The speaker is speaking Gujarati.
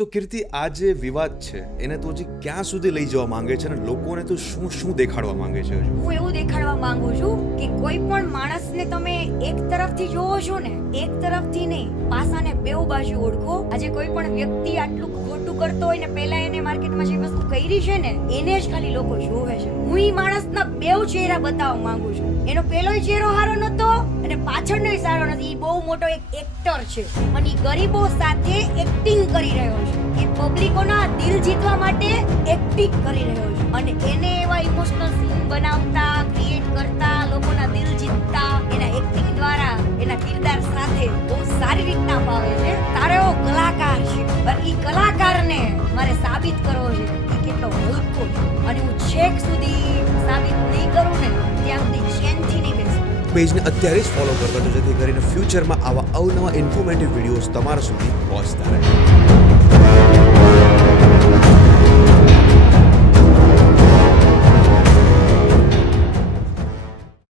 તો કીર્તિ, આ જે વિવાદ છે એને તો હજી ક્યાં સુધી લઈ જવા માંગે છે અને લોકોને તો શું દેખાડવા માંગે છે? હું એવું દેખાડવા માંગુ છું કે કોઈ પણ માણસને તમે એક તરફથી જોવો છો ને, એક તરફથી નહીં, પાસાને બેઉ બાજુ ઓળખો. આજે કોઈ પણ વ્યક્તિ આટલું ખોટું કરતો હોય ને પહેલા એને માર્કેટમાં જે વસ્તુ કરી છે ને એને જ ખાલી લોકો જોવે છે. હું ઈ માણસના બેઉ ચહેરા બતાવવા માંગુ છું. એનો પહેલોય ચહેરો સારો નતો અને પાછળનોય સારો નથી. ઈ બહુ મોટો એક એક્ટર છે અને ઈ ગરીબો સાથે એક્ટિંગ કરી રહ્યો છે. એ પબ્લિકોના દિલ જીતવા માટે એક્ટિંગ કરી રહ્યો છે અને એને એવા ઇમોશનલ સીન બનાવતા, ક્રિએટ કરતા, લોકોના દિલ જીતતા એના એક્ટિંગ દ્વારા, એના કિરદાર સાથે બહુ સારી રીતના ફાવે છે. તારો એવો કલાકાર છે, પણ ઈ કલાકારને મારે સાબિત કરવો છે કે કેટલો હલકો છે અને હું છેક સુધી સાબિત નહીં કરું ને ત્યાં સુધી ચેનથી નહીં બેસું. પેજને અત્યારે જ ફોલો કરતા તો જેથી કરીને ફ્યુચરમાં આવા અવનવા ઇન્ફોર્મેટિવ વિડીયોઝ તમારા સુધી પહોંચતા રહે.